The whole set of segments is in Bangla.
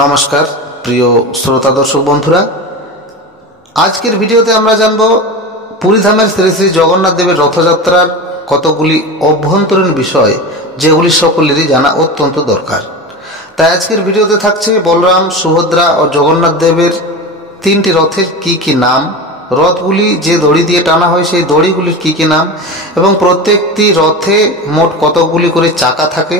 নমস্কার প্রিয় শ্রোতা দর্শক বন্ধুরা, আজকের ভিডিওতে আমরা জানব পুরীধামের শ্রী শ্রী জগন্নাথ দেবের রথযাত্রার কতগুলি অভ্যন্তরীণ বিষয় যেগুলি সকলেরই জানা অত্যন্ত দরকার। তাই আজকের ভিডিওতে থাকছে বলরাম, সুভদ্রা ও জগন্নাথ দেবের তিনটি রথের কি কি নাম, রথগুলি যে দড়ি দিয়ে টানা হয় সেই দড়িগুলির কি কি নাম এবং প্রত্যেকটি রথে মোট কতগুলি করে চাকা থাকে,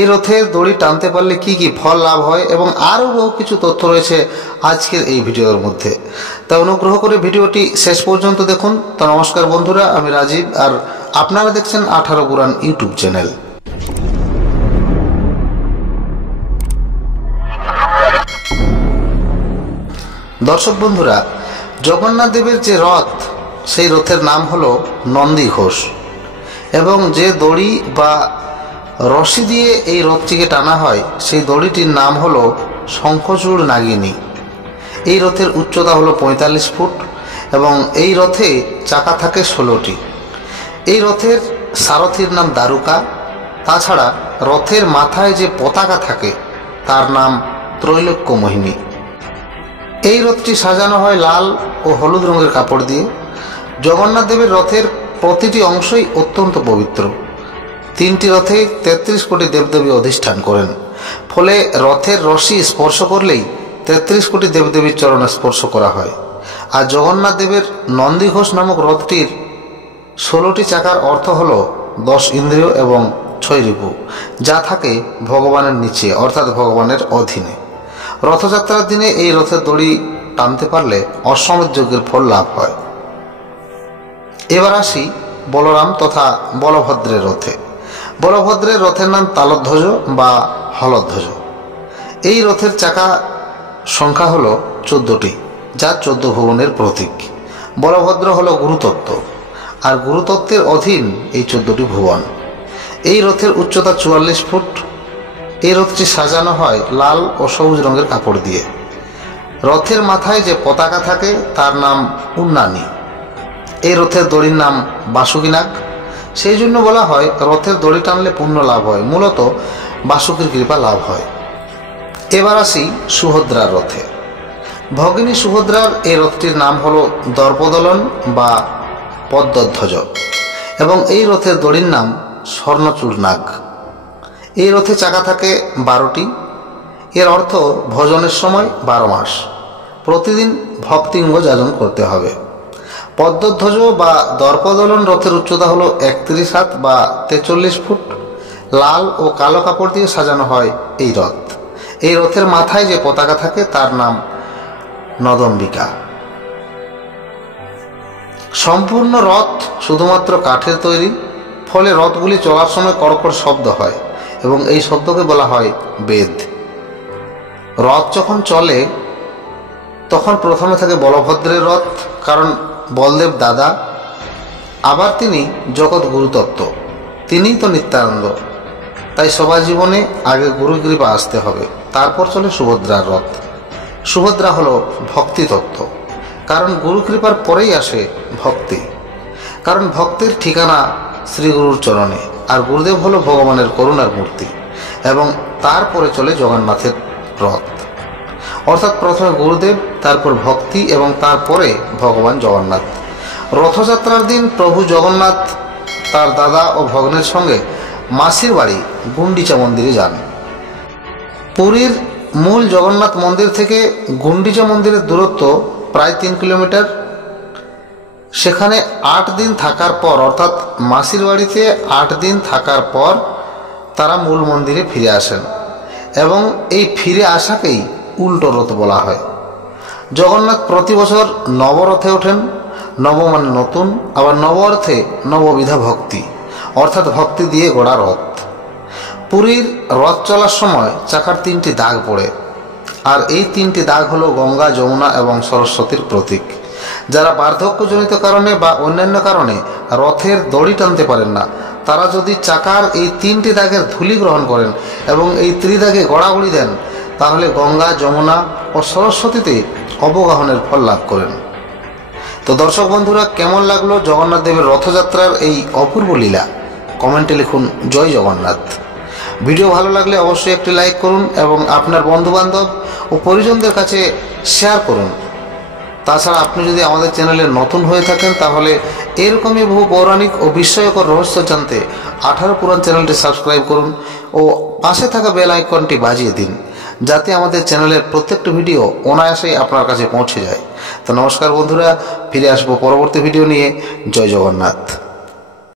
এই রথের দড়ি টানতে পারলে কি কি ফল লাভ হয় এবং আরও বহু কিছু তথ্য রয়েছে আজকের এই ভিডিওর মধ্যে। তা অনুগ্রহ করে ভিডিওটি শেষ পর্যন্ত দেখুন। তো নমস্কার বন্ধুরা, আমি রাজীব আর আপনারা দেখছেন 18 পুরাণ ইউটিউব চ্যানেল। দর্শক বন্ধুরা, জগন্নাথ দেবের যে রথ সেই রথের নাম হলো নন্দী ঘোষ এবং যে দড়ি বা রশি দিয়ে এই রথটিকে টানা হয় সেই দড়িটির নাম হলো শঙ্খচূড় নাগিনী। এই রথের উচ্চতা হলো 45 ফুট এবং এই রথে চাকা থাকে 16টি। এই রথের সারথীর নাম দারুকা। তাছাড়া রথের মাথায় যে পতাকা থাকে তার নাম ত্রৈলোক্য মোহিনী। এই রথটি সাজানো হয় লাল ও হলুদ রঙের কাপড় দিয়ে। জগন্নাথ দেবের রথের প্রতিটি অংশই অত্যন্ত পবিত্র। তিনটি রথে 33 কোটি দেবদেবী অধিষ্ঠান করেন, ফলে রথের রশি স্পর্শ করলেই 33 কোটি দেবদেবীর চরণে স্পর্শ করা হয়। আর জগন্নাথ দেবের নন্দীঘোষ নামক রথটির 16টি চাকার অর্থ হল 10 ইন্দ্রিয় এবং 6 রিপু, যা থাকে ভগবানের নিচে অর্থাৎ ভগবানের অধীনে। রথযাত্রার দিনে এই রথের দড়ি টানতে পারলে অশ্বমেধ যজ্ঞের ফল লাভ হয়। এবার আসি বলরাম তথা বলভদ্রের রথে। বলভদ্রের রথের নাম তালধ্বজ বা হলধ্বজ। এই রথের চাকা সংখ্যা হলো 14টি, যা 14 ভুবনের প্রতীক। বলভদ্র হলো গুরুতত্ত্ব আর গুরুতত্ত্বের অধীন এই 14টি ভুবন। এই রথের উচ্চতা 44 ফুট। এই রথটি সাজানো হয় লাল ও সবুজ রঙের কাপড় দিয়ে। রথের মাথায় যে পতাকা থাকে তার নাম উন্নানি। এই রথের দড়ির নাম বাসুকীনাগ। সেই জন্য বলা হয় রথের দড়ি টানলে পুণ্য লাভ হয়, মূলত বাসুকীর কৃপা লাভ হয়। এবার আসি সুভদ্রার রথে। ভগিনী সুভদ্রার এই রথটির নাম হলো দর্পদলন বা পদ্মধ্বজ এবং এই রথের দড়ির নাম স্বর্ণচূড় নাগ। এই রথে চাকা থাকে 12টি। এর অর্থ ভজনের সময় 12 মাস প্রতিদিন ভক্তিঙ্গ যাজন করতে হবে। পদ্মধ্বজ বা দর্পদলন রথের উচ্চতা হলো 31 হাত বা 43 ফুট। লাল ও কালো কাপড় দিয়ে সাজানো হয় এই রথ। এই রথের মাথায় যে পতাকা থাকে তার নাম নদম্বিকা। সম্পূর্ণ রথ শুধুমাত্র কাঠের তৈরি, ফলে রথগুলি চলার সময় কড়কড় শব্দ হয় এবং এই শব্দকে বলা হয় বেদ। রথ যখন চলে তখন প্রথমে থাকে বলভদ্রের রথ, কারণ বলদেব দাদা, আবার তিনি জগৎ গুরুতত্ত্ব, তিনিই তো নিত্যানন্দ। তাই সবার জীবনে আগে গুরু কৃপা আসতে হবে, তারপর চলে সুভদ্রার রথ। সুভদ্রা হলো ভক্তিতত্ত্ব, কারণ গুরু কৃপার পরেই আসে ভক্তি, কারণ ভক্তির ঠিকানা শ্রীগুরুর চরণে, আর গুরুদেব হলো ভগবানের করুণার মূর্তি। এবং তারপরে চলে জগন্নাথের রথ, অর্থাৎ প্রথমে গুরুদেব, তারপর ভক্তি এবং তারপরে ভগবান জগন্নাথ। রথযাত্রার দিন প্রভু জগন্নাথ তার দাদা ও ভগ্নের সঙ্গে মাসির বাড়ি গুন্ডিচা মন্দিরে যান। পুরীর মূল জগন্নাথ মন্দির থেকে গুন্ডিচা মন্দিরের দূরত্ব প্রায় 3 কিলোমিটার। সেখানে 8 দিন থাকার পর, অর্থাৎ মাসির বাড়িতে 8 দিন থাকার পর তারা মূল মন্দিরে ফিরে আসেন এবং এই ফিরে আসাকেই উল্টো রথ বলা হয়। জগন্নাথ প্রতি বছর নবরথে ওঠেন। নব মানে নতুন, আবার নব অর্থে নববিধা ভক্তি, অর্থাৎ ভক্তি দিয়ে গড়া রথ। পুরীর রথ চলার সময় চাকার 3টি দাগ পড়ে, আর এই 3টি দাগ হলো গঙ্গা, যমুনা এবং সরস্বতীর প্রতীক। যারা বার্ধক্যজনিত কারণে বা অন্যান্য কারণে রথের দড়ি টানতে পারেন না, তারা যদি চাকার এই 3টি দাগের ধূলি গ্রহণ করেন এবং এই ত্রিদাগে গড়াগড়ি দেন, তাহলে গঙ্গা, যমুনা ও সরস্বতীতে অবগাহনের ফল লাভ করেন। তো দর্শক বন্ধুরা, কেমন লাগলো জগন্নাথ দেবের রথযাত্রার এই অপূর্ব লীলা? কমেন্টে লিখুন জয় জগন্নাথ। ভিডিও ভালো লাগলে অবশ্যই একটি লাইক করুন এবং আপনার বন্ধুবান্ধব ও পরিজনদের কাছে শেয়ার করুন। তাছাড়া আপনি যদি আমাদের চ্যানেলে নতুন হয়ে থাকেন তাহলে এরকমই বহু পৌরাণিক ও বিস্ময়কর রহস্য জানতে 18 পুরাণ চ্যানেলটি সাবস্ক্রাইব করুন ও পাশে থাকা বেল আইকনটি বাজিয়ে দিন, যাতে আমাদের চ্যানেলের প্রত্যেকটি ভিডিও অনায়াসেই আপনার কাছে পৌঁছে যায়। তো নমস্কার বন্ধুরা, ফিরে আসবো পরবর্তী ভিডিও নিয়ে। জয় জগন্নাথ।